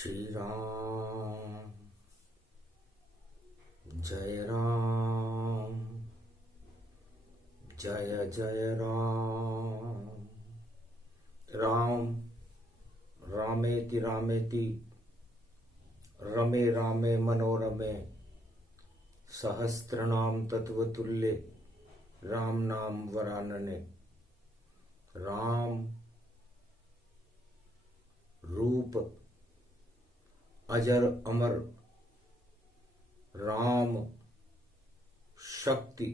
श्री राम जय राम जय जय राम। राम रामेति रामेति रमे रामे मनोरमे सहस्रनाम तत्वतुल्य राम नाम वरानने। राम रूप अजर अमर, राम शक्ति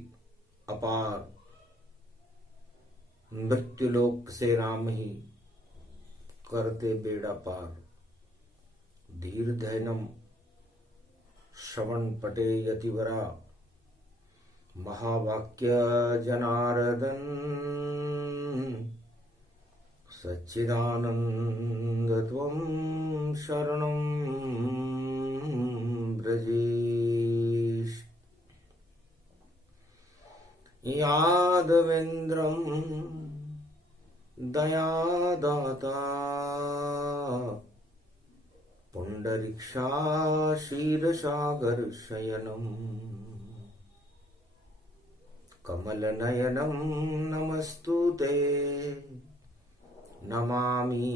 अपार, मृत्युलोक से राम ही करते बेड़ा पार। धीर धैनम श्रवण पटे यतिवरा, महावाक्य जनार्दन सच्चिदानंद त्वं शरणं व्रजेश। यादवेन्द्रं दयादाता पुंडरीक्षा क्षीरसागर शयनम् कमलनयनं नमस्तुते नमामि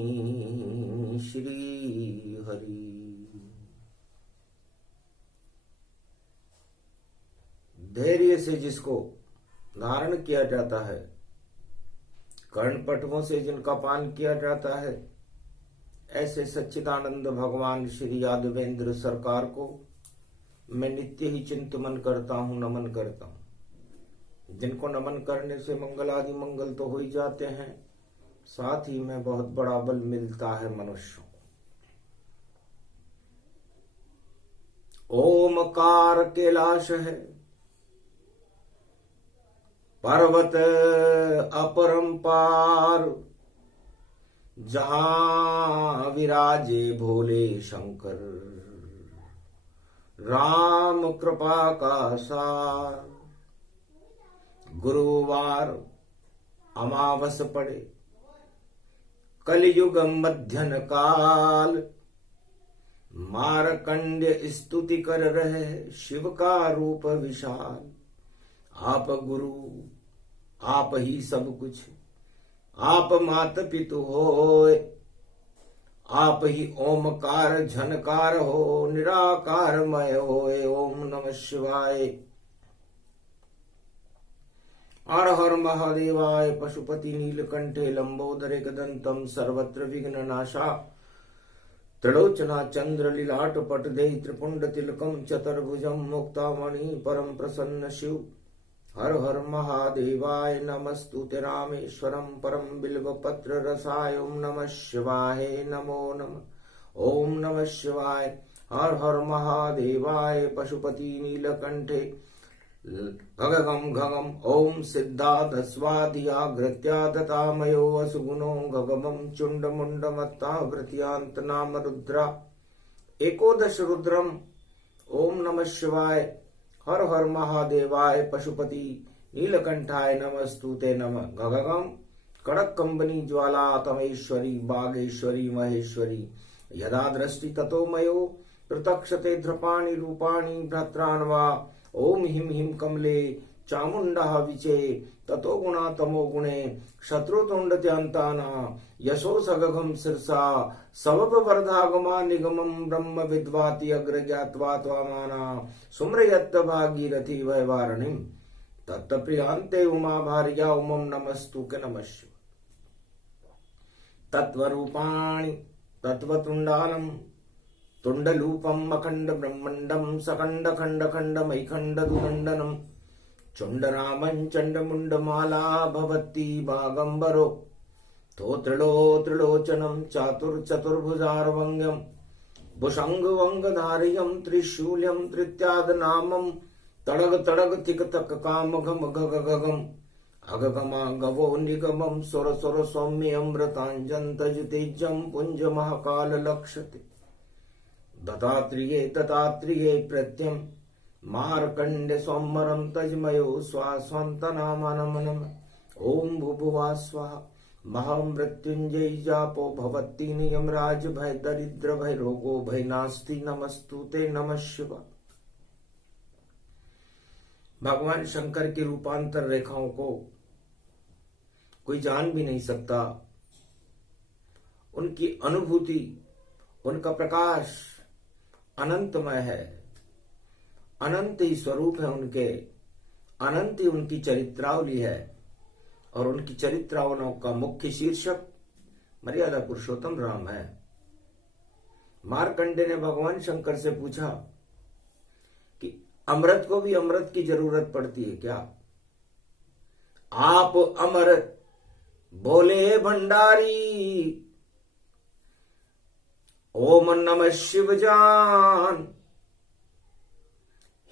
श्री हरि। धैर्य से जिसको धारण किया जाता है, कर्णपटवों से जिनका पान किया जाता है, ऐसे सच्चिदानंद भगवान श्री यादवेंद्र सरकार को मैं नित्य ही चिंतन करता हूँ, नमन करता हूँ। जिनको नमन करने से मंगल आदि मंगल तो हो ही जाते हैं, साथ ही में बहुत बड़ा बल मिलता है मनुष्यों को। ओमकार कैलाश है, पर्वत अपरंपार, जहां विराजे भोले शंकर, राम कृपा का सार। गुरुवार अमावस पड़े, कलयुग मध्यन काल, मारकंड्य स्तुति कर रहे शिव का रूप विशाल। आप गुरु आप ही सब कुछ, आप मात पितु होय, आप ही ओमकार झनकार हो, निराकार मय होय। ओम नमः शिवाय। हर हर महादेवाय। पशुपति नीलकंठे लंबोदरे गदंतम सर्वत्र विघ्न नाशा, त्रिलोचना चंद्र लीलाट पटदे त्रिपुंड तिलकम चतुर्भुजम मुक्तामणि परम प्रसन्न शिव। हर हर महादेवाय। नमस्तुते रामेश्वरम परम बिल्व पत्र रसाय। ओम नमः शिवाय नमो नमः। ओम नमः शिवाय। हर हर महादेवाय। पशुपति नीलकंठे गगगम गगम ओम सिद्धार्थ स्वादियाग्रत्या दतामयो असुगुणो गगमं चुंड मुंड मत्ता वृत्यांत नाम रुद्रा एकोदश रुद्रम। ओम नमः शिवाय। हर हर महादेवाय। पशुपति नीलकंठाय नमस्तुते नमः। गगगम कड़क कंबनी ज्वाला तमेश्वरी बागेश्वरी महेश्वरी, यदा दृष्टि ततो मयो प्रतक्षते ध्रपाणि रूपाणि भ्रात्रान्वा। ओम हिम हिम कमले चामुंडा विचे, ततो गुणा तमो गुणे शत्रुतुंडत्यांताना। यशो सगघम सिरसा सबब वर्धागमा निगमम ब्रह्म विद्वाति अग्र ज्ञात्वा त्वामाना। सुम्रयत्त भागीरथी वैवारणिम तत्प्रियांते उमा भार्या। उमम नमस्तुके नमः शिवाय। तत्वरूपाणि तत्वतुंडालम तुंडलूपम अखंड ब्रह्मंडम सकंड खंड खंड मैखंड दुदंडनम। चुंडरामं चंडमुंडमाला भवती बागंबरो, तो त्रिलोचनम चातुर्चतुर्भुजार्वंग्यम। भुषंग वंगधारियम त्रिशूल्यम तृत्याद नामम। तड़ग तड़ग तिक तक काम घम गग गगम। अगगमा गवो निगमम सुर सुर सौम्य अमृतांजन तजुतेजम पुंज महाकाल लक्षते। दत्तात्रेये दत्तात्रेये प्रत्यम मार्कंडे सोमरम तजमयो स्वास्वंतनामनमनम। ओम भुभुवा स्वाहा महामृत्युंजय जापो भवत्तीन यमराज भय दरिद्र भय रोगो भय नास्ति नमस्तुते नमः शिवाय। भगवान शंकर की रूपांतर रेखाओं को कोई जान भी नहीं सकता। उनकी अनुभूति, उनका प्रकाश अनंतमय है, अनंत ही स्वरूप है उनके, अनंत ही उनकी चरित्रावली है। और उनकी चरित्रावलियों का मुख्य शीर्षक मर्यादा पुरुषोत्तम राम है। मार्कंडे ने भगवान शंकर से पूछा कि अमृत को भी अमृत की जरूरत पड़ती है क्या? आप अमृत बोले भंडारी, ओम नमः शिव जान।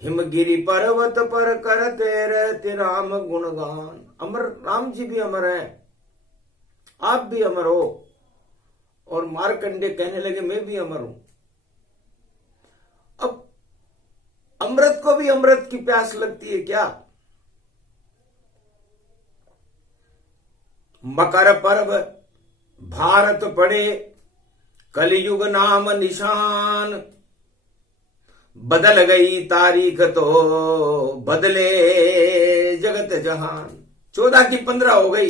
हिमगिरी पर्वत पर करते रहते राम गुणगान। अमर राम जी भी अमर हैं, आप भी अमर हो। और मार्कंडे कहने लगे मैं भी अमर हूं। अब अमृत को भी अमृत की प्यास लगती है क्या? मकर पर्व भारत पड़े, कलयुग नाम निशान। बदल गई तारीख तो बदले जगत जहान। 14 की 15 हो गई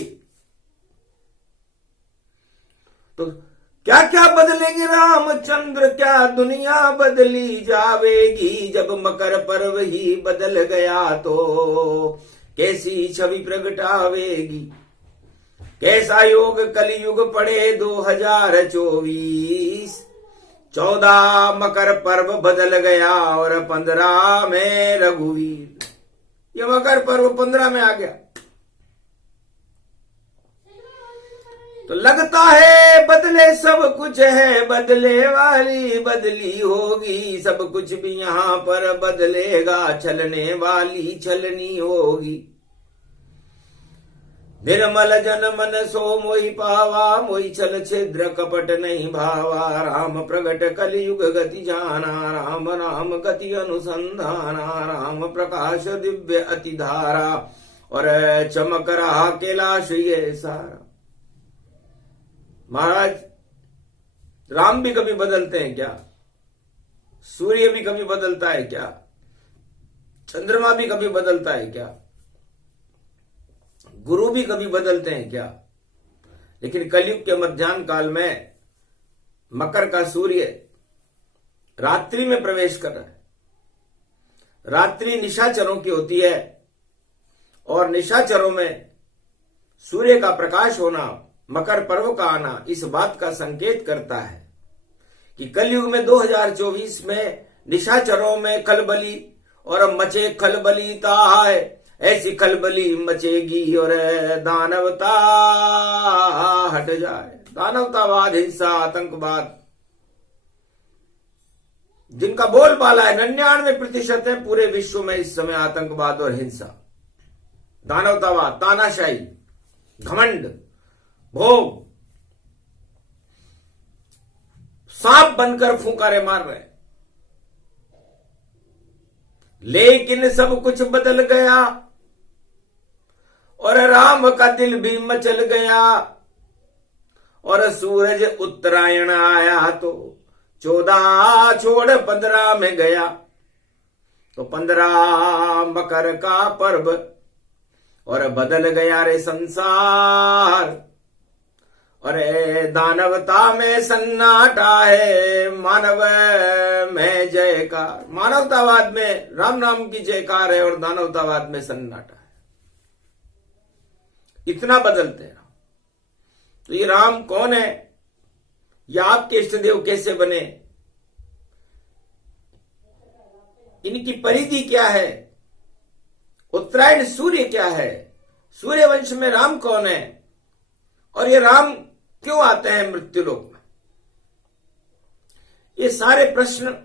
तो क्या क्या बदलेंगे रामचंद्र, क्या दुनिया बदली जावेगी। जब मकर पर्व ही बदल गया तो कैसी छवि प्रगटावेगी। कैसा योग कलयुग पड़े 2024। 14 मकर पर्व बदल गया और 15 में रघुवीर। ये मकर पर्व 15 में आ गया तो लगता है बदले सब कुछ है, बदले वाली बदली होगी। सब कुछ भी यहां पर बदलेगा, छलने वाली छलनी होगी। निर्मल जन मन सो मोहि पावा, मोहि छल छिद्र कपट नहीं भावा। राम प्रगट कलयुग गति जाना, राम राम गति अनुसंधाना। राम प्रकाश दिव्य अति धारा, और चमक रहा कैलाश ये सारा। महाराज राम भी कभी बदलते हैं क्या? सूर्य भी कभी बदलता है क्या? चंद्रमा भी कभी बदलता है क्या? गुरु भी कभी बदलते हैं क्या? लेकिन कलयुग के मध्याह्न काल में मकर का सूर्य रात्रि में प्रवेश कर रहा है। रात्रि निशाचरों की होती है और निशाचरों में सूर्य का प्रकाश होना, मकर पर्व का आना इस बात का संकेत करता है कि कलयुग में 2024 में निशाचरों में खलबली और मचे खलबलीता है। ऐसी खलबली मचेगी और दानवता हट जाए। दानवतावाद, हिंसा, आतंकवाद जिनका बोलबाला है 99% है पूरे विश्व में इस समय आतंकवाद और हिंसा, दानवतावाद, तानाशाही, घमंड, भोग, सांप बनकर फुंकारे मार रहे हैं। लेकिन सब कुछ बदल गया और राम का दिल भी मचल गया। और सूरज उत्तरायण आया तो 14 छोड़ 15 में गया। तो 15 मकर का पर्व और बदल गया रे संसार। और दानवता में सन्नाटा है, मानव में जयकार। मानवतावाद में राम नाम की जयकार है और दानवतावाद में सन्नाटा है। इतना बदलते हैं। तो ये राम कौन है? या आपके इष्टदेव कैसे बने? इनकी परिधि क्या है? उत्तरायण सूर्य क्या है? सूर्य वंश में राम कौन है? और ये राम क्यों आते हैं मृत्युलोक में? ये सारे प्रश्न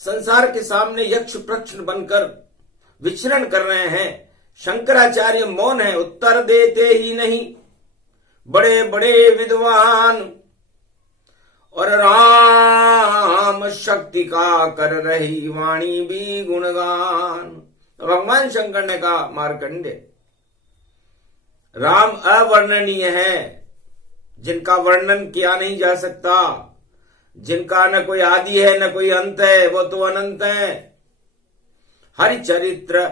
संसार के सामने यक्ष प्रश्न बनकर विचरण कर रहे हैं। शंकराचार्य मौन है, उत्तर देते ही नहीं। बड़े बड़े विद्वान और राम शक्ति का कर रही वाणी भी गुणगान। भगवान शंकर ने कहा, मार्कंडे राम अवर्णनीय है, जिनका वर्णन किया नहीं जा सकता, जिनका न कोई आदि है न कोई अंत है, वो तो अनंत है। हरि चरित्र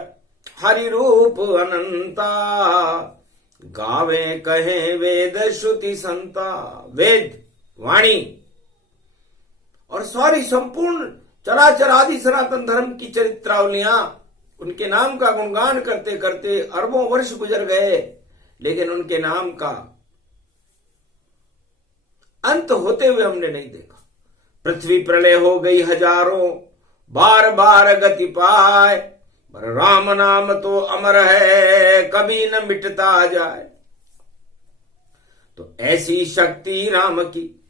हरि रूप अनंता, गावे कहे वेद श्रुति संता। वेद वाणी और सारी संपूर्ण चराचर आदि सनातन धर्म की चरित्रावलियां, उनके नाम का गुणगान करते करते अरबों वर्ष गुजर गए, लेकिन उनके नाम का अंत होते हुए हमने नहीं देखा। पृथ्वी प्रलय हो गई हजारों, बार बार गति पाए, पर राम नाम तो अमर है, कभी न मिटता जाए। तो ऐसी शक्ति राम की,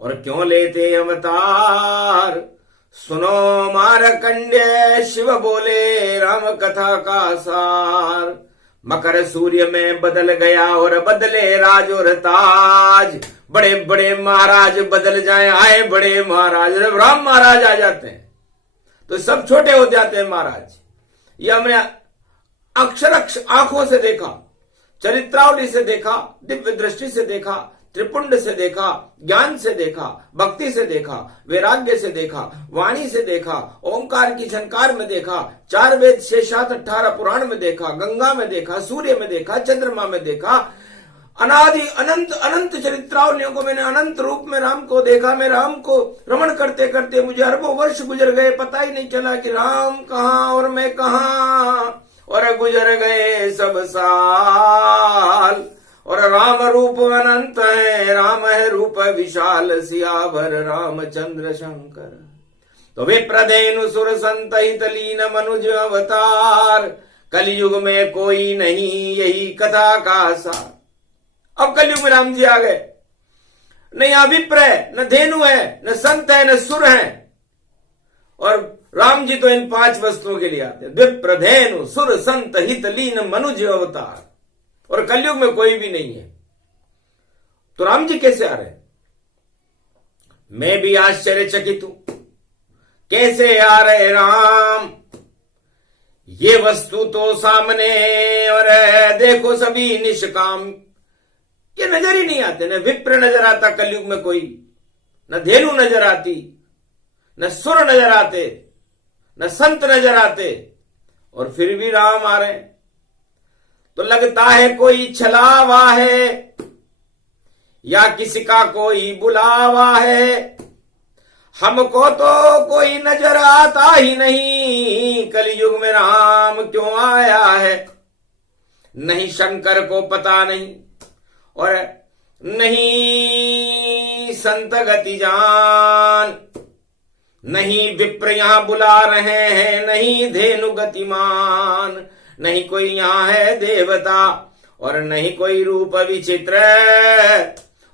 और क्यों लेते अवतार। सुनो मारकंडे, शिव बोले राम कथा का सार। मकर सूर्य में बदल गया और बदले राज और ताज। बड़े बड़े महाराज बदल जाएं, आए बड़े महाराज। जब राम महाराज आ जाते हैं तो सब छोटे हो जाते हैं महाराज। ये हमने अक्षर आंखों से देखा, चरित्रावली से देखा, दिव्य दृष्टि से देखा, त्रिपुंड से देखा, ज्ञान से देखा, भक्ति से देखा, वैराग्य से देखा, वाणी से देखा, ओंकार की झनकार में देखा, 4 वेद 6 18 पुराण में देखा, गंगा में देखा, सूर्य में देखा, चंद्रमा में देखा। अनादि अनंत अनंत चरित्रावलियों को मैंने अनंत रूप में राम को देखा। मैं राम को रमण करते करते मुझे अरबों वर्ष गुजर गए, पता ही नहीं चला कि राम कहां और मैं कहां। और गुजर गए सब साल, और राम रूप अनंत है, राम है रूप विशाल, सियावर रामचंद्र शंकर। तो विप्रधेनु सुर संत हित लीन मनुज अवतार। कलयुग में कोई नहीं यही कथा का सार। अब कलयुग में राम जी आ गए, न यहां विप्र है, न धेनु है, न संत है, न सुर है। और राम जी तो इन 5 वस्तुओं के लिए आते हैं, विप्र धेनु सुर संत हित लीन मनुज अवतार। और कलयुग में कोई भी नहीं है, तो राम जी कैसे आ रहे हैं? मैं भी आश्चर्यचकित हूं, कैसे आ रहे राम? ये वस्तु तो सामने और देखो सभी निष्काम। ये नजर ही नहीं आते, न विप्र नजर आता कलयुग में कोई, न धेनु नजर आती, न सुर नजर आते, न संत नजर आते, और फिर भी राम आ रहे हैं। तो लगता है कोई छलावा है, या किसी का कोई बुलावा है। हमको तो कोई नजर आता ही नहीं, कलयुग में राम क्यों आया है? नहीं शंकर को पता नहीं, और नहीं संत गति जान, नहीं विप्र यहां बुला रहे हैं, नहीं धेनु गतिमान, नहीं कोई यहां है देवता, और नहीं कोई रूप विचित्र।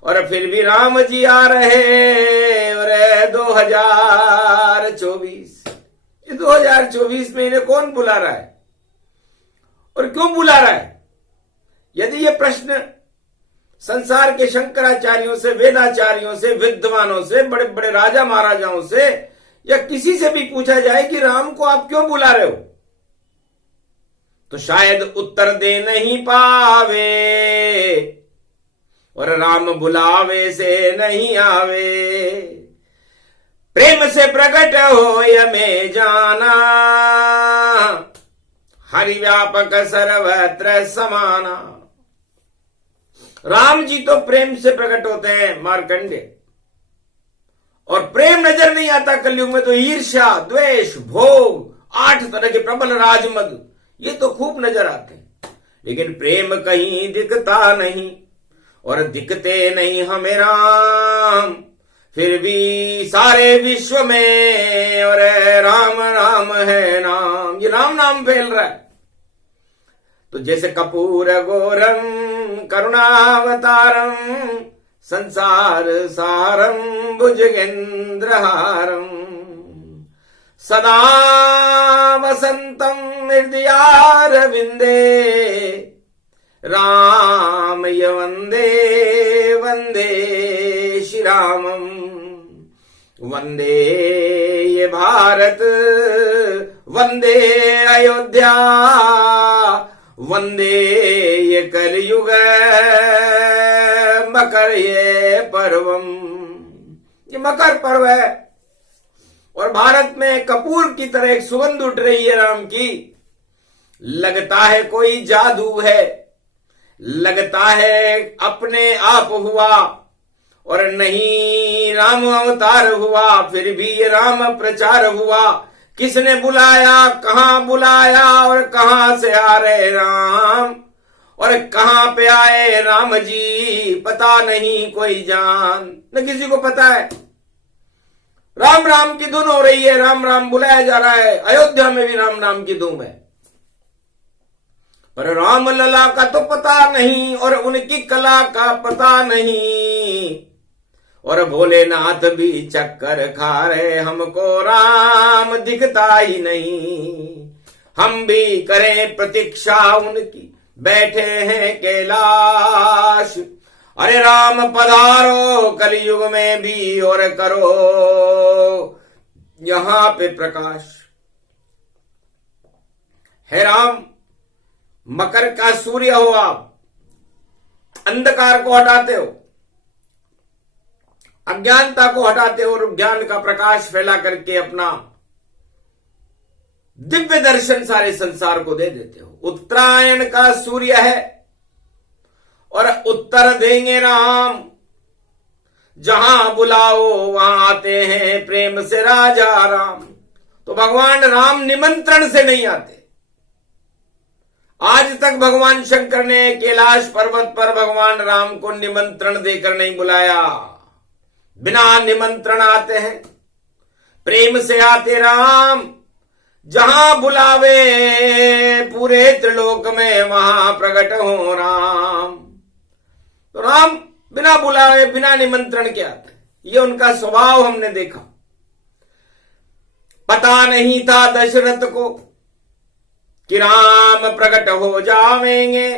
और फिर भी राम जी आ रहे, और 2024, ये 2024 में इन्हें कौन बुला रहा है और क्यों बुला रहा है? यदि ये प्रश्न संसार के शंकराचार्यों से, वेदाचार्यों से, विद्वानों से, बड़े बड़े राजा महाराजाओं से, या किसी से भी पूछा जाए कि राम को आप क्यों बुला रहे हो, तो शायद उत्तर दे नहीं पावे। और राम बुलावे से नहीं आवे, प्रेम से प्रकट हो में जाना, हरि व्यापक सर्वत्र समाना। राम जी तो प्रेम से प्रकट होते हैं मार्कंडे, और प्रेम नजर नहीं आता कलयुग में। तो ईर्ष्या, द्वेष, भोग, 8 तरह के प्रबल राजमद, ये तो खूब नजर आते हैं, लेकिन प्रेम कहीं दिखता नहीं, और दिखते नहीं हमें राम। फिर भी सारे विश्व में और राम राम है नाम, ये राम नाम फैल रहा है। तो जैसे कपूर गौरम करुणावतारम, संसार सारम भुजगेंद्रहारम, सदा वसंतम हृदयारविंदे, राम य वंदे वंदे श्रीरामम, वंदे ये भारत, वंदे अयोध्या, वंदे ये कलयुग मकर ये पर्वम। ये मकर पर्व है और भारत में कपूर की तरह एक सुगंध उठ रही है राम की। लगता है कोई जादू है, लगता है अपने आप हुआ, और नहीं राम अवतार हुआ, फिर भी ये राम प्रचार हुआ। किसने बुलाया, कहां बुलाया, और कहां से आ रहे राम, और कहां पे आए राम जी, पता नहीं कोई जान, न किसी को पता है। राम राम की धुन हो रही है, राम राम बुलाया जा रहा है। अयोध्या में भी राम राम की धूम है, पर राम लला का तो पता नहीं और उनकी कला का पता नहीं। और भोलेनाथ भी चक्कर खा रहे, हमको राम दिखता ही नहीं। हम भी करें प्रतीक्षा उनकी, बैठे हैं कैलाश। अरे राम पधारो कलयुग में भी, और करो यहां पे प्रकाश। है राम, मकर का सूर्य हो आप, अंधकार को हटाते हो, अज्ञानता को हटाते हो और ज्ञान का प्रकाश फैला करके अपना दिव्य दर्शन सारे संसार को दे देते हो। उत्तरायण का सूर्य है और उत्तर देंगे राम, जहां बुलाओ वहां आते हैं प्रेम से राजा राम। तो भगवान राम निमंत्रण से नहीं आते। आज तक भगवान शंकर ने कैलाश पर्वत पर भगवान राम को निमंत्रण देकर नहीं बुलाया, बिना निमंत्रण आते हैं, प्रेम से आते राम। जहां बुलावे पूरे त्रिलोक में वहां प्रकट हो राम। तो राम बिना बुलावे बिना निमंत्रण के आते हैं, ये उनका स्वभाव हमने देखा। पता नहीं था दशरथ को कि राम प्रकट हो जावेंगे,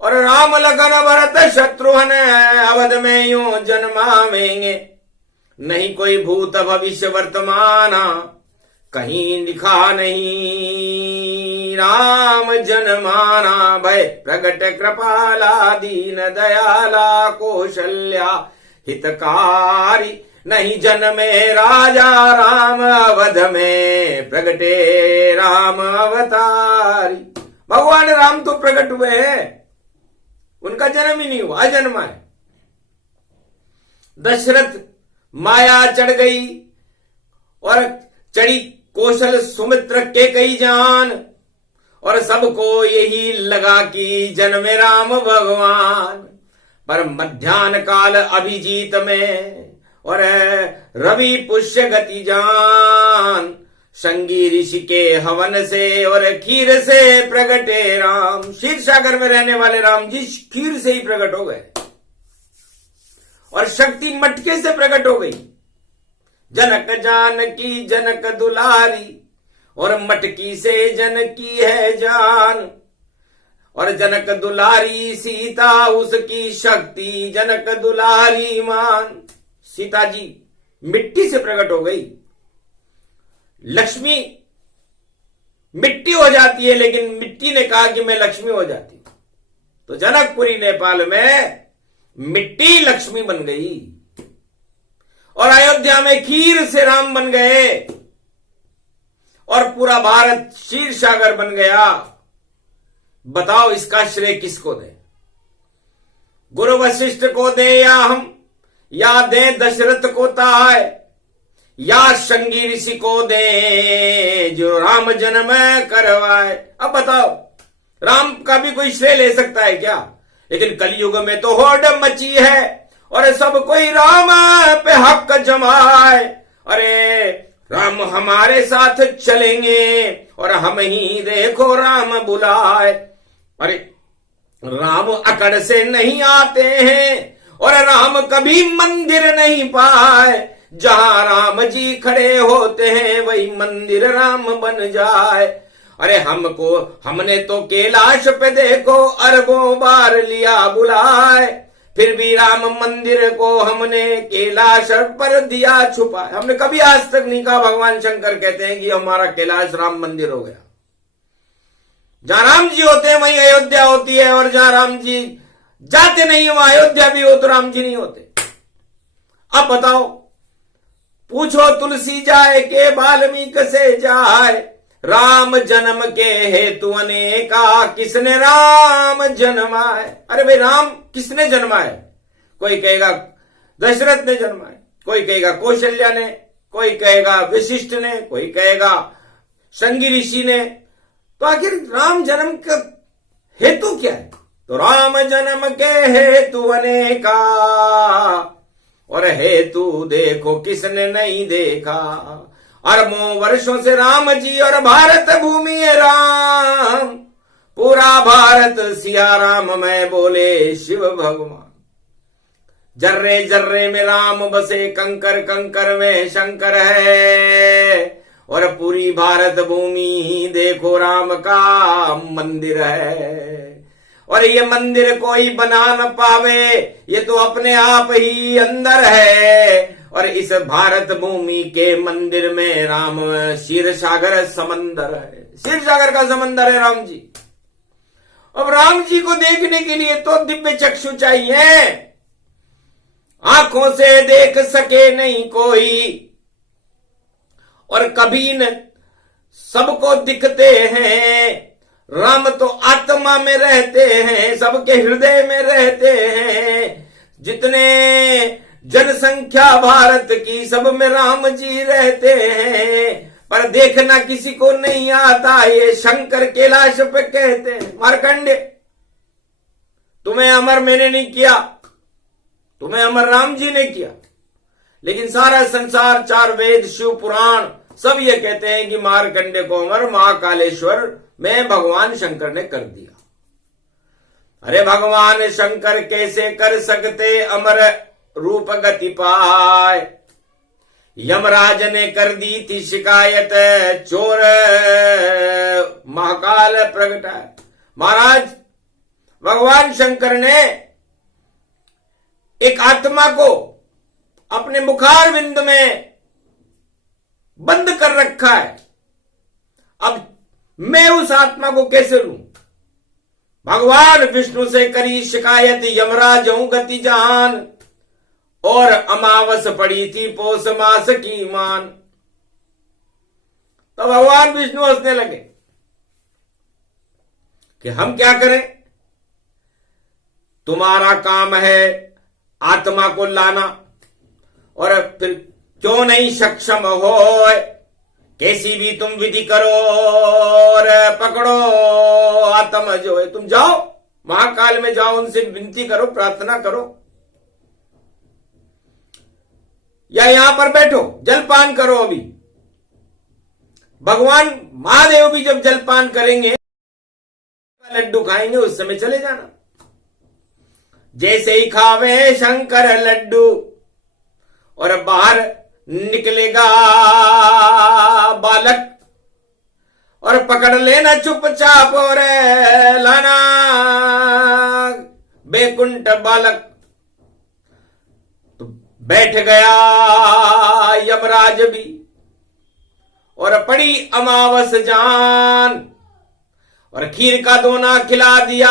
और राम लखन भरत शत्रुघ्न अवध में यूं जन्मावेंगे। नहीं कोई भूत भविष्य वर्तमाना, कहीं लिखा नहीं राम जन्माना। भय प्रगट कृपाला दीन दयाला कौशल्या हितकारी, नहीं जन्मे राजा राम अवध में प्रगटे राम अवतारी। भगवान राम तो प्रकट हुए हैं, उनका जन्म ही नहीं हुआ, अजन्मा है। दशरथ माया चढ़ गई और चढ़ी कौशल सुमित्र के कई जान, और सबको यही लगा कि जन्मे राम भगवान। पर मध्यान्ह काल अभिजीत में और रवि पुष्य गति जान, संगी ऋषि के हवन से और खीर से प्रगटे राम। क्षीर सागर में रहने वाले राम जी खीर से ही प्रकट हो गए, और शक्ति मटके से प्रकट हो गई। जनक जानकी जनक दुलारी, और मटकी से जनकी है जान। और जनक दुलारी सीता उसकी शक्ति, जनक दुलारी मान। सीता जी मिट्टी से प्रकट हो गई। लक्ष्मी मिट्टी हो जाती है, लेकिन मिट्टी ने कहा कि मैं लक्ष्मी हो जाती हूं। तो जनकपुरी नेपाल में मिट्टी लक्ष्मी बन गई, और अयोध्या में खीर से राम बन गए, और पूरा भारत क्षीर सागर बन गया। बताओ इसका श्रेय किसको दे? गुरु वशिष्ठ को दे या हम, या दे दशरथ को ताय, या संगी ऋषि को दे जो राम जन्म करवाए। अब बताओ राम का भी कोई श्रेय ले सकता है क्या? लेकिन कलयुग में तो होड़ मची है और सब कोई राम पे हक जमाए। अरे राम हमारे साथ चलेंगे और हम ही देखो राम बुलाए। अरे राम अकड़ से नहीं आते हैं और राम कभी मंदिर नहीं पाए। जहां राम जी खड़े होते हैं वही मंदिर राम बन जाए। अरे हमने तो कैलाश पे देखो अरबों बार लिया बुलाए, फिर भी राम मंदिर को हमने कैलाश पर दिया छुपा। हमने कभी आज तक नहीं कहा। भगवान शंकर कहते हैं कि हमारा कैलाश राम मंदिर हो गया। जहां राम जी होते हैं वहीं अयोध्या होती है, और जहां राम जी जाते नहीं हो, अयोध्या भी हो तो राम जी नहीं होते। अब बताओ, पूछो तुलसी जाए के वाल्मीकि से जाए, राम जन्म के हेतु अनेका, किसने राम जन्माए। अरे भाई, राम किसने जन्माए? कोई कहेगा दशरथ ने जन्माए, कोई कहेगा कौशल्या ने, कोई कहेगा वशिष्ठ ने, कोई कहेगा संगी ऋषि ने। तो आखिर राम जन्म का हेतु क्या है? तो राम जन्म के हेतु अनेका, और हेतु देखो किसने नहीं देखा। अरबों वर्षों से राम जी और भारत भूमि है राम, पूरा भारत सिया राम में बोले शिव भगवान। जर्रे जर्रे में राम बसे, कंकर कंकर में शंकर है, और पूरी भारत भूमि देखो राम का मंदिर है। और ये मंदिर कोई बना न पावे, ये तो अपने आप ही अंदर है। और इस भारत भूमि के मंदिर में राम क्षीर सागर समंदर है, क्षीर सागर का समंदर है राम जी। अब राम जी को देखने के लिए तो दिव्य चक्षु चाहिए, आंखों से देख सके नहीं कोई, और कभी न सबको दिखते हैं। राम तो आत्मा में रहते हैं, सबके हृदय में रहते हैं। जितने जनसंख्या भारत की, सब में राम जी रहते हैं, पर देखना किसी को नहीं आता, ये शंकर कैलाश पे कहते हैं। मार्कंडे, तुम्हें अमर मैंने नहीं किया, तुम्हें अमर राम जी ने किया। लेकिन सारा संसार, चार वेद, शिव पुराण सब ये कहते हैं कि मार्कंडे को अमर महाकालेश्वर में भगवान शंकर ने कर दिया। अरे भगवान शंकर कैसे कर सकते अमर रूप गति पाए? यमराज ने कर दी थी शिकायत, चोर महाकाल प्रगटाए। महाराज, भगवान शंकर ने एक आत्मा को अपने मुखार विंद में बंद कर रखा है। अब मैं उस आत्मा को कैसे लूं? भगवान विष्णु से करी शिकायत, यमराज हूं गति जान, और अमावस पड़ी थी पौष मास की मान। तो भगवान विष्णु हंसने लगे कि हम क्या करें, तुम्हारा काम है आत्मा को लाना, और फिर क्यों नहीं सक्षम हो, कैसी भी तुम विधि करो और पकड़ो आत्मा जो है। तुम जाओ महाकाल में, जाओ उनसे विनती करो, प्रार्थना करो, या यहां पर बैठो जलपान करो। अभी भगवान महादेव भी जब जलपान करेंगे, लड्डू खाएंगे, उस समय चले जाना। जैसे ही खावे शंकर लड्डू, और बाहर निकलेगा बालक, और पकड़ लेना चुपचाप और लाना बैकुंठ बालक। तो बैठ गया यमराज भी, और पड़ी अमावस जान, और खीर का दोना खिला दिया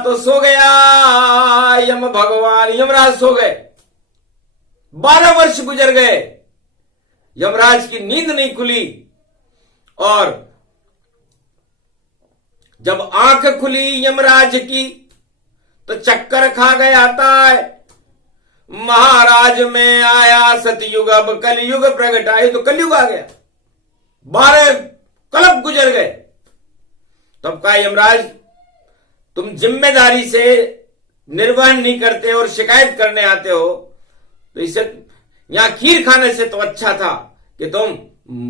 तो सो गया यम भगवान। यमराज सो गए, 12 वर्ष गुजर गए, यमराज की नींद नहीं खुली। और जब आंख खुली यमराज की तो चक्कर खा गया था। महाराज में आया सतयुग, अब कलयुग प्रगटाए। तो कलयुग आ गया, 12 कल्प गुजर गए। तब कहा यमराज, तुम जिम्मेदारी से निर्वहन नहीं करते और शिकायत करने आते हो, तो इससे यहां खीर खाने से तो अच्छा था कि तुम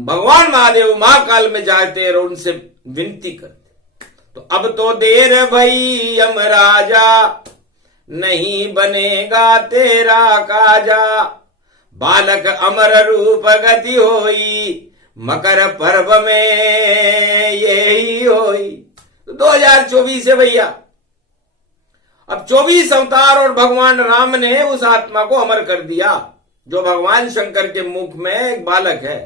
भगवान महादेव महाकाल में जाते और उनसे विनती करते। तो अब तो देर भई यमराजा, नहीं बनेगा तेरा काजा। बालक अमर रूप गति होई, मकर पर्व में यही होई। तो 2024 है भैया, अब 24 अवतार और भगवान राम ने उस आत्मा को अमर कर दिया, जो भगवान शंकर के मुख में एक बालक है।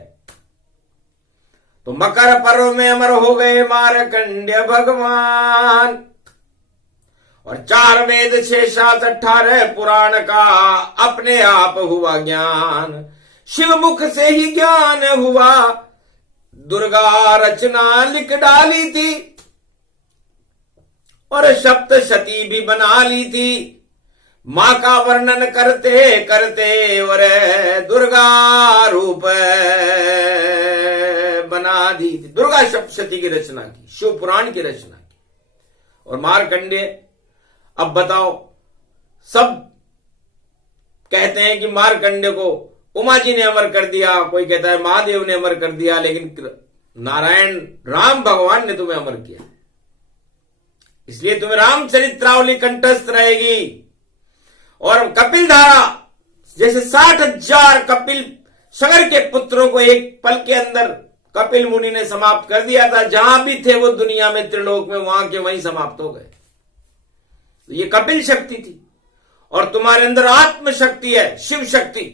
तो मकर पर्व में अमर हो गए मार्कंड्य भगवान, और 4 वेद 6 शास्त्र 18 पुराण का अपने आप हुआ ज्ञान। शिव मुख से ही ज्ञान हुआ, दुर्गा रचना लिख डाली थी और सप्तशती भी बना ली थी। मां का वर्णन करते करते और दुर्गा रूप बना दी थी। दुर्गा सप्तशती की रचना की, शिव पुराण की रचना की। और मार्कंडेय, अब बताओ, सब कहते हैं कि मार्कंडेय को उमा जी ने अमर कर दिया, कोई कहता है महादेव ने अमर कर दिया, लेकिन नारायण राम भगवान ने तुम्हें अमर किया। इसलिए तुम्हें रामचरित्रावली कंठस्थ रहेगी। और कपिल धारा जैसे 60,000 कपिल सगर के पुत्रों को एक पल के अंदर कपिल मुनि ने समाप्त कर दिया था। जहां भी थे वो दुनिया में, त्रिलोक में, वहां के वहीं समाप्त हो गए। ये कपिल शक्ति थी। और तुम्हारे अंदर आत्म शक्ति है, शिव शक्ति।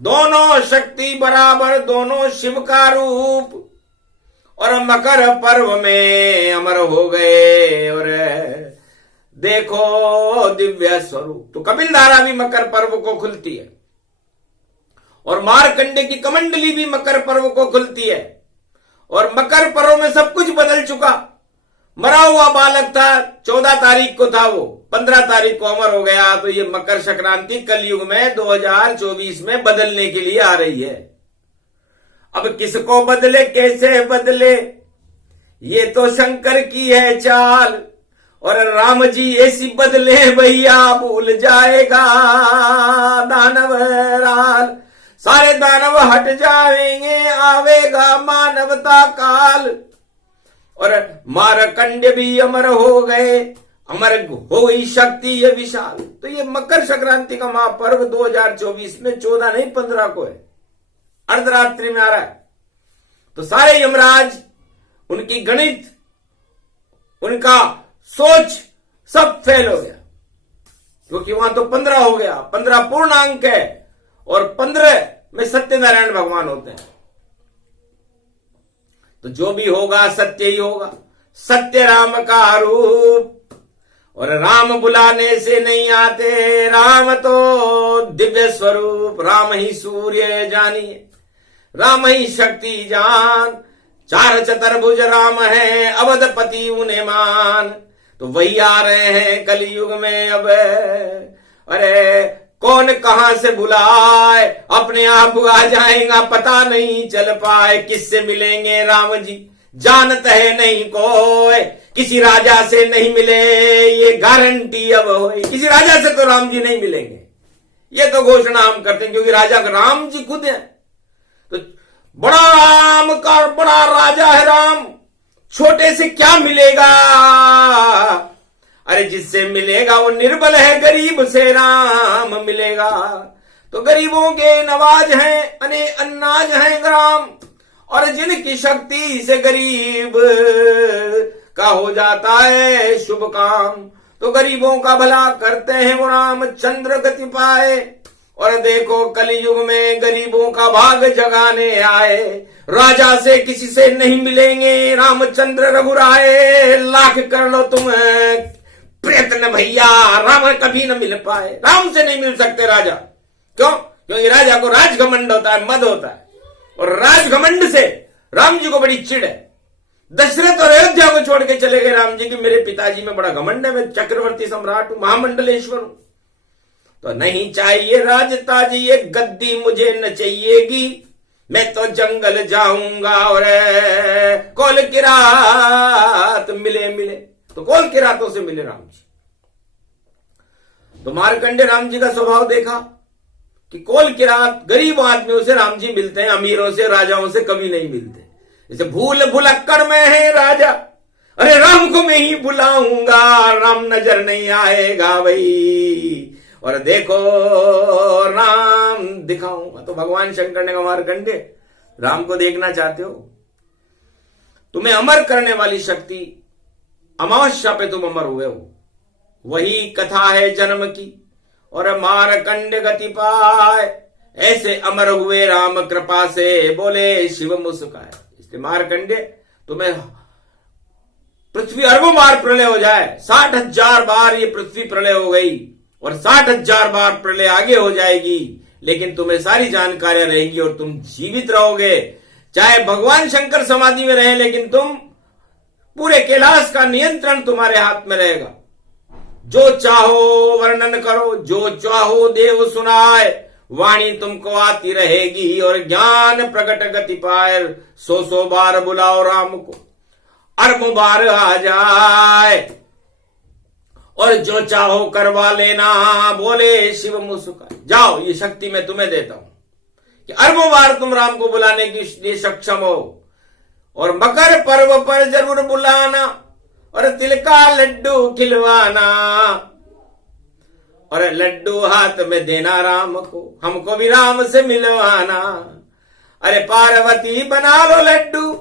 दोनों शक्ति बराबर, दोनों शिव का रूप। और मकर पर्व में अमर हो गए और देखो दिव्य स्वरूप। तो कपिल धारा भी मकर पर्व को खुलती है और मार्कंडेय की कमंडली भी मकर पर्व को खुलती है। और मकर पर्व में सब कुछ बदल चुका। मरा हुआ बालक था, 14 तारीख को था, वो 15 तारीख को अमर हो गया। तो ये मकर संक्रांति कलयुग में 2024 में बदलने के लिए आ रही है। अब किसको बदले, कैसे बदले, ये तो शंकर की है चाल। और राम जी ऐसी बदले भैया भूल जाएगा दानव राल। सारे दानव हट जाएंगे, आवेगा मानवता काल। और मार्कंडेय भी अमर हो गए, अमर हो गई शक्ति ये विशाल। तो ये मकर संक्रांति का महापर्व 2024 में 14 नहीं 15 को है, अर्धरात्रि में आ रहा है। तो सारे यमराज, उनकी गणित, उनका सोच सब फेल हो गया, क्योंकि वहां तो 15 हो गया। 15 पूर्णांक है और 15 में सत्यनारायण भगवान होते हैं। तो जो भी होगा सत्य ही होगा। सत्य राम का रूप। और राम बुलाने से नहीं आते, राम तो दिव्य स्वरूप। राम ही सूर्य जानिए, राम ही शक्ति जान। 4 चतुर्भुज राम है, अवधपति उन्हें मान। तो वही आ रहे हैं कलयुग में अब। अरे कौन कहां से बुलाए, अपने आप आ जाएगा, पता नहीं चल पाए। किससे मिलेंगे राम जी, जानत है नहीं कोई। किसी राजा से नहीं मिले, ये गारंटी अब हो। किसी राजा से तो राम जी नहीं मिलेंगे, ये तो घोषणा हम करते हैं, क्योंकि राजा राम जी खुद है। तो बड़ा राम का बड़ा राजा है राम, छोटे से क्या मिलेगा। अरे जिससे मिलेगा वो निर्बल है, गरीब से राम मिलेगा। तो गरीबों के नवाज हैं, अने अन्नाज हैं ग्राम। और जिनकी शक्ति से गरीब का हो जाता है शुभ काम, तो गरीबों का भला करते हैं वो रामचंद्र गति पाए। और देखो कलयुग में गरीबों का भाग जगाने आए। राजा से किसी से नहीं मिलेंगे रामचंद्र रघुराए। लाख कर लो तुम प्रयत्न भैया, राम कभी न मिल पाए। राम से नहीं मिल सकते राजा। क्यों? क्योंकि राजा को राजघमंड होता है, मद होता है। और राजघमंड से राम जी को बड़ी चिढ़ है। दशरथ और अयोध्या को छोड़ के चले गए राम जी की मेरे पिताजी में बड़ा घमंड है, मैं चक्रवर्ती सम्राट हूं, महामंडलेश्वर हूं। तो नहीं चाहिए राजताज, ये गद्दी मुझे न चाहिएगी। मैं तो जंगल जाऊंगा और कोल किरात मिले मिले। तो कौन किरातों से मिले राम जी। तो मार्कंडेय राम जी का स्वभाव देखा कि कोल किरात गरीब आदमियों से राम जी मिलते हैं, अमीरों से राजाओं से कभी नहीं मिलते। जैसे भूल भुलक्कड़ में है राजा, अरे राम को मैं ही बुलाऊंगा, राम नजर नहीं आएगा भाई। और देखो राम दिखाऊंगा। तो भगवान शंकर ने कहा मार्कंडेय राम को देखना चाहते हो, तुम्हें अमर करने वाली शक्ति, अमावस्या पे तुम अमर हुए हो, वही कथा है जन्म की। और मार्कंडेय गति पाए, ऐसे अमर हुए राम कृपा से, बोले शिव मुस्काए। इसलिए मार्कंडेय तुम्हें पृथ्वी अरबों बार प्रलय हो जाए, 60,000 बार ये पृथ्वी प्रलय हो गई और 60,000 बार प्रलय आगे हो जाएगी, लेकिन तुम्हें सारी जानकारियां रहेगी और तुम जीवित रहोगे। चाहे भगवान शंकर समाधि में रहे, लेकिन तुम पूरे कैलाश का नियंत्रण तुम्हारे हाथ में रहेगा। जो चाहो वर्णन करो, जो चाहो देव सुनाए, वाणी तुमको आती रहेगी और ज्ञान प्रकट गति पाए। 100 बार बुलाओ राम को, अरबों बार आ जाए और जो चाहो करवा लेना, बोले शिव मुस्काए। जाओ, ये शक्ति मैं तुम्हें देता हूं कि अरबों बार तुम राम को बुलाने के लिए सक्षम हो। और मकर पर्व पर जरूर बुलाना और तिल का लड्डू खिलवाना और लड्डू हाथ में देना राम को, हमको भी राम से मिलवाना। अरे पार्वती बना लो लड्डू,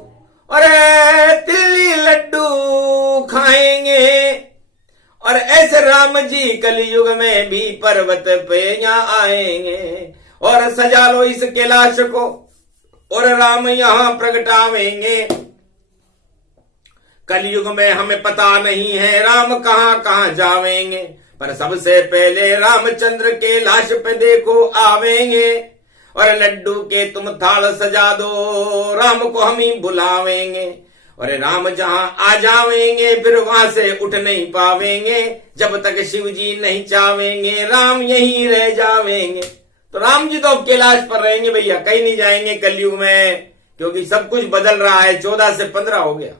अरे तिल्ली लड्डू खाएंगे। और ऐसे राम जी कलयुग में भी पर्वत पे यहाँ आएंगे और सजा लो इस कैलाश को और राम यहां प्रगटावेंगे। कलयुग में हमें पता नहीं है राम कहां कहां जावेंगे, पर सबसे पहले रामचंद्र के लाश पे देखो आवेंगे। और लड्डू के तुम थाल सजा दो, राम को हम ही बुलावेंगे। और राम जहां आ जावेंगे फिर वहां से उठ नहीं पावेंगे, जब तक शिव जी नहीं चावेंगे राम यहीं रह जावेंगे। तो राम जी तो कैलाश पर रहेंगे भैया, कहीं नहीं जाएंगे कलयुग में, क्योंकि सब कुछ बदल रहा है। 14 से 15 हो गया,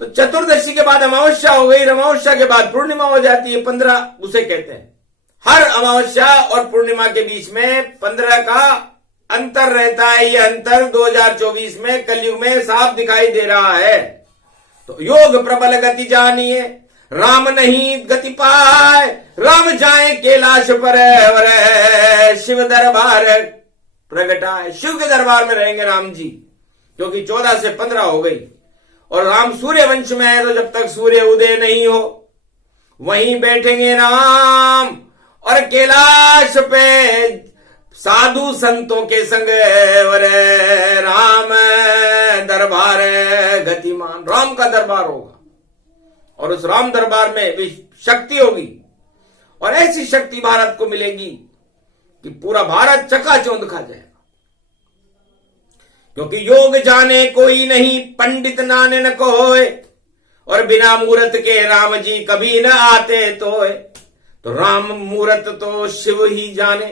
तो चतुर्दशी के बाद अमावस्या हो गई, अमावस्या के बाद पूर्णिमा हो जाती है। 15 उसे कहते हैं। हर अमावस्या और पूर्णिमा के बीच में 15 का अंतर रहता है। ये अंतर 2024 में कलयुग में साफ दिखाई दे रहा है। तो योग प्रबल गति जानिए, राम नहीं गति पाए, राम जाए कैलाश पर और शिव दरबार प्रगटाए। शिव के दरबार में रहेंगे राम जी, क्योंकि 14 से 15 हो गई। और राम सूर्य वंश में है, तो जब तक सूर्य उदय नहीं हो वहीं बैठेंगे राम और कैलाश पे साधु संतों के संग और राम दरबार गतिमान। राम का दरबार होगा और उस राम दरबार में भी शक्ति होगी और ऐसी शक्ति भारत को मिलेगी कि पूरा भारत चकाचौंध खा जाएगा। क्योंकि योग जाने कोई नहीं, पंडित नाने न कोय, और बिना मूरत के राम जी कभी न आते तोय। तो राम मूरत तो शिव ही जाने,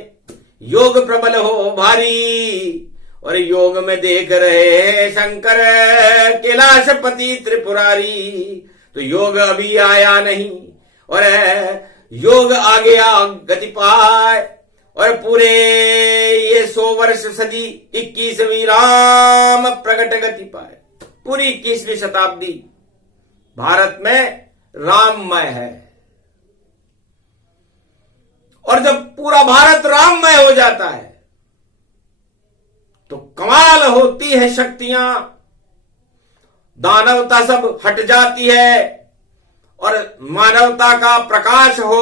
योग प्रबल हो भारी। और योग में देख रहे शंकर कैलाशपति त्रिपुरारी। तो योग अभी आया नहीं और योग आ गया गति पाए। और पूरे ये 100 वर्ष सदी 21वीं राम प्रगट गति पाए। पूरी 21वीं शताब्दी भारत में राममय है। और जब पूरा भारत राममय हो जाता है तो कमाल होती है शक्तियां, दानवता सब हट जाती है और मानवता का प्रकाश हो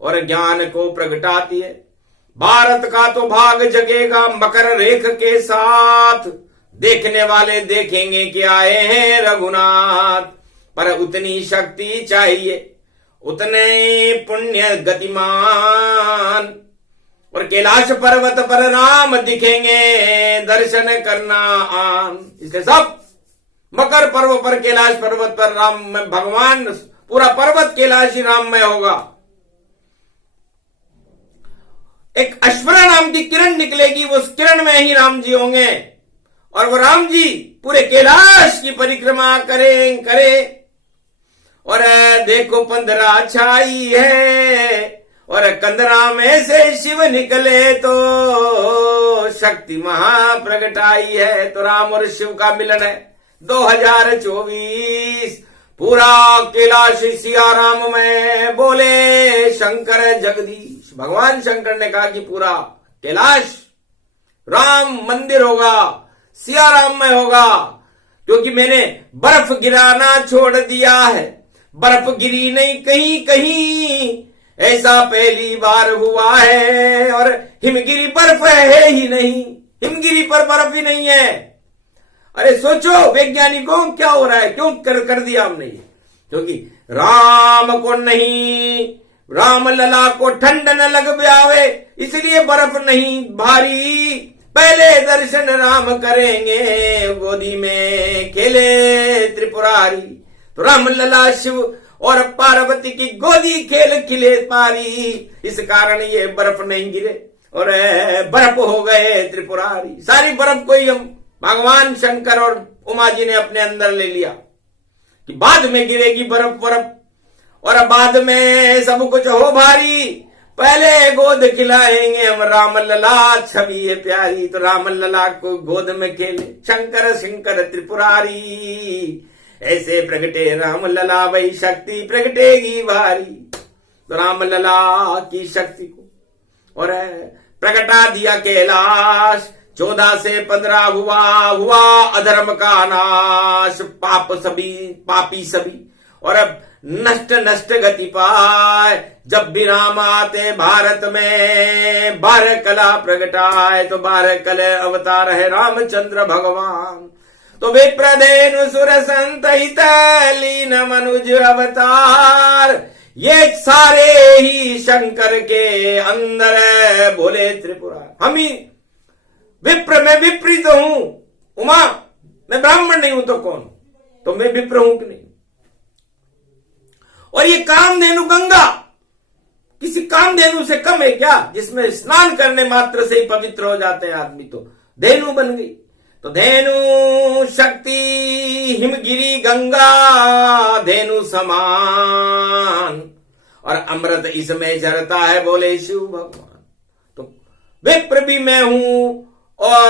और ज्ञान को प्रगटाती है। भारत का तो भाग जगेगा मकर रेख के साथ, देखने वाले देखेंगे कि आए हैं रघुनाथ। पर उतनी शक्ति चाहिए, उतने पुण्य गतिमान। और कैलाश पर्वत पर राम दिखेंगे, दर्शन करना आन। इसलिए सब मकर पर्व पर कैलाश पर्वत पर राम भगवान, पूरा पर्वत कैलाश ही राममय होगा। एक अश्वरा नाम की किरण निकलेगी, उस किरण में ही राम जी होंगे और वो राम जी पूरे कैलाश की परिक्रमा करें। और देखो 15 छाई है और कंदरा में से शिव निकले तो शक्ति महाप्रगटाई है। तो राम और शिव का मिलन है 2024। पूरा कैलाश सिया राम में बोले शंकर जगदीश। भगवान शंकर ने कहा कि पूरा कैलाश राम मंदिर होगा, सिया राम में होगा, क्योंकि मैंने बर्फ गिराना छोड़ दिया है। बर्फ गिरी नहीं कहीं कहीं, ऐसा पहली बार हुआ है। और हिमगिरी बर्फ है ही नहीं, हिमगिरी पर बर्फ ही नहीं है। अरे सोचो वैज्ञानिकों क्या हो रहा है, क्यों कर दिया हमने ये? क्योंकि राम को नहीं, राम लला को ठंड न लग ब्यावे, इसलिए बर्फ नहीं भारी, पहले दर्शन राम करेंगे, गोदी में खेले त्रिपुरारी। तो राम लला शिव और पार्वती की गोदी खेल खिले पारी, इस कारण ये बर्फ नहीं गिरे और बर्फ हो गए त्रिपुरारी। सारी बर्फ को ही हम भगवान शंकर और उमा जी ने अपने अंदर ले लिया कि बाद में गिरेगी बर्फ और बाद में सब कुछ हो भारी, पहले गोद खिलाएंगे हम राम लला, छवि ये प्यारी। तो राम लला को गोद में खेले शंकर शंकर त्रिपुरारी, ऐसे प्रगटे राम लला वही शक्ति प्रगटेगी भारी। तो राम लला की शक्ति को और प्रगटा दिया कैलाश, 14 से 15 हुआ अधर्म का नाश, पापी सभी और अब नष्ट गति पाए। जब भी राम आते भारत में 12 कला प्रगटाए, तो 12 कला अवतार है रामचंद्र भगवान। तो विप्रधेनु सुर संत हित लीन मनुज अवतार, ये सारे ही शंकर के अंदर बोले त्रिपुरा। हम ही विप्र में विपरीत हूं, उमा मैं ब्राह्मण नहीं हूं तो कौन, तो मैं विप्र हूं कि नहीं? और ये कामधेनु गंगा किसी कामधेनु से कम है क्या, जिसमें स्नान करने मात्र से ही पवित्र हो जाते हैं आदमी? तो धेनु बन गई। तो धेनु शक्ति हिमगिरी गंगा धेनु समान, और अमृत इसमें झरता है बोले शिव भगवान। तो विप्र भी मैं हूं और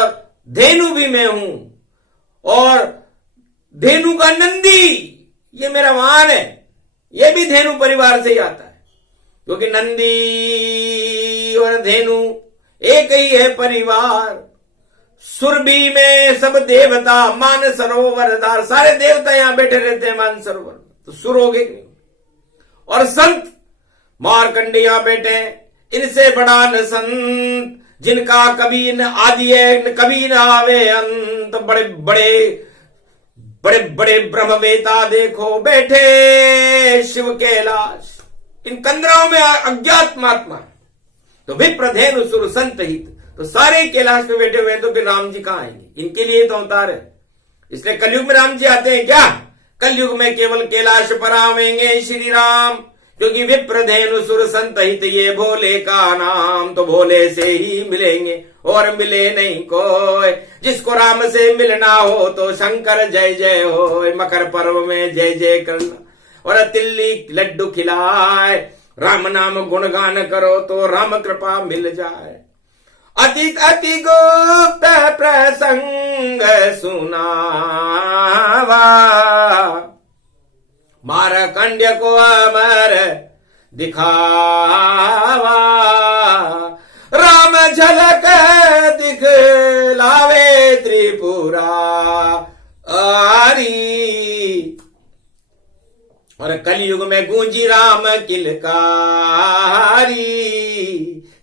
धेनु भी मैं हूं, और धेनु का नंदी ये मेरा वाहन है, ये भी धेनु परिवार से ही आता है, क्योंकि नंदी और धेनु एक ही है परिवार। सुरभि में सब देवता मान सरोवर धार, सारे देवता यहां बैठे रहते हैं मान सरोवर, तो सुर हो गए। और संत मारकंडे यहां बैठे, इनसे बड़ा न संत, जिनका कभी न आदि है कभी न आवे अंत। बड़े बड़े बड़े बड़े ब्रह्मवेता देखो बैठे शिव कैलाश, इन कंदराओं में अज्ञात महात्मा। तो विप्रधेनु सुर संत हित, तो सारे कैलाश पे बैठे हुए हैं, तो फिर राम जी कहां आएंगे? इनके लिए तो अवतार है, इसलिए कलयुग में राम जी आते हैं क्या? कलयुग में केवल कैलाश पर आवेंगे श्री राम, क्योंकि विप्रधेनु सुर संत हित ये भोले का नाम। तो भोले से ही मिलेंगे और मिले नहीं कोई, जिसको राम से मिलना हो तो शंकर जय जय हो। मकर पर्व में जय जय करना और तिल्ली लड्डू खिलाए, राम नाम गुणगान करो तो राम कृपा मिल जाए। अति अति गुप्त प्रसंग सुनावा, मारकंड्य को अमर दिखावा, राम झलक दिखलावे त्रिपुरा आरी। और कलयुग में गूंजी राम किलकारी,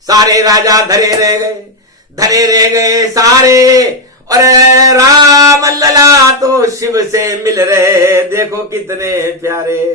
सारे राजा धरे रह गए सारे, और राम लला तो शिव से मिल रहे, देखो कितने प्यारे।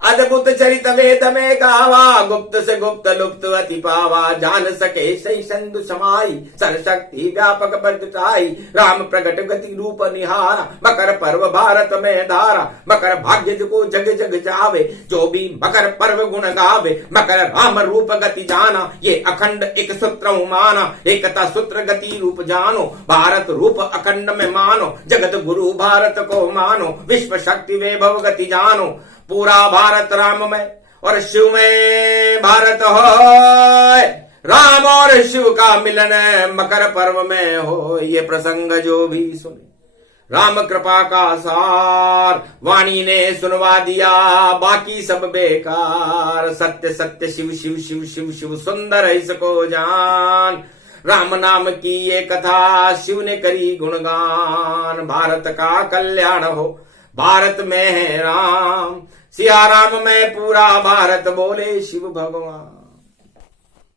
अद्भुत चरित वेद में गावा, गुप्त से गुप्त लुप्त अति पावा, जान सके सही संग समाई, सर्वशक्ति व्यापक बरताई, राम प्रगट गति रूप निहारा, मकर पर्व भारत में धारा, मकर भाग्य को जग जग जावे, जो भी मकर पर्व गुण गावे, मकर राम रूप गति जाना, ये अखंड एक सूत्र माना, एकता सूत्र गति रूप जानो, भारत रूप अखंड में मानो, जगत गुरु भारत को मानो, विश्व शक्ति वैभव गति जानो, पूरा भारत राम में और शिव में भारत हो, राम और शिव का मिलन मकर पर्व में हो। ये प्रसंग जो भी सुने, राम कृपा का सार वाणी ने सुनवा दिया, बाकी सब बेकार। सत्य सत्य शिव शिव शिव शिव शिव सुंदर इसको जान, राम नाम की ये कथा शिव ने करी गुणगान। भारत का कल्याण हो, भारत में है राम, सिया राम में पूरा भारत बोले शिव भगवान।